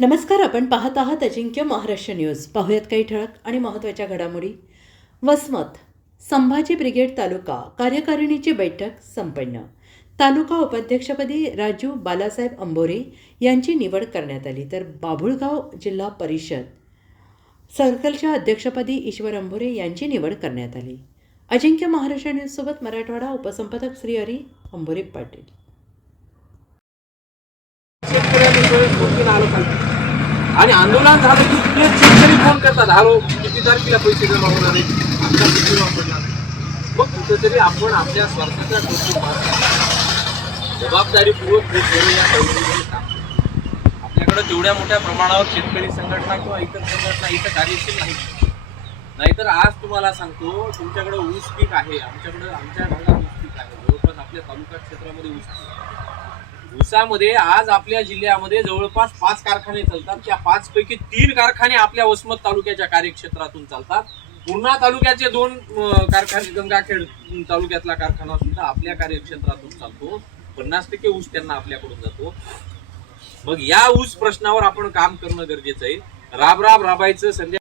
नमस्कार आपण पाहत आहात अजिंक्य महाराष्ट्र न्यूज. पाहूयात काही ठळक आणि महत्त्वाच्या घडामोडी. वसमत संभाजी ब्रिगेड तालुका कार्यकारिणीची बैठक संपन्न. तालुका उपाध्यक्षपदी राजू बालासाहेब अंबोरे यांची निवड करण्यात आली. तर बाभुळगाव जिल्हा परिषद सर्कलच्या अध्यक्षपदी ईश्वर अंबोरे यांची निवड करण्यात आली. अजिंक्य महाराष्ट्र न्यूजसोबत मराठवाडा उपसंपादक श्री हरी अंबोरे पाटील शेतकऱ्यांनी फोन आलो खाली आणि आंदोलन झालं की ते शेतकरी फोन करतात हॅलो किती तारखेला पैसे जमा होणार आहे आमचा किती वापरणार मग कुठेतरी आपण आपल्या स्वार्थाच्या गोष्टी जबाबदारीपूर्वक आपल्याकडं तेवढ्या मोठ्या प्रमाणावर शेतकरी संघटना किंवा इतर संघटना इथं कार्यशील नाही नाहीतर आज तुम्हाला सांगतो तुमच्याकडे ऊस पीक आहे आमच्याकडं आमच्या भागात ऊस पीक आहे. जवळपास आपल्या तालुका क्षेत्रामध्ये ऊस आहे. ऊसामध्ये आज आपल्या जिल्ह्यामध्ये जवळपास पाच कारखाने चालतात. त्या पाच पैकी तीन कारखाने आपल्या वसमत तालुक्याच्या कार्यक्षेत्रातून चालतात. पूर्णा तालुक्याचे दोन कारखाने गंगाखेड तालुक्यातला कारखाना सुद्धा आपल्या कार्यक्षेत्रातून चालतो. पन्नास टक्के ऊस त्यांना आपल्याकडून जातो. मग या ऊस प्रश्नावर आपण काम करणं गरजेचं आहे. राब राब राबायचं संध्या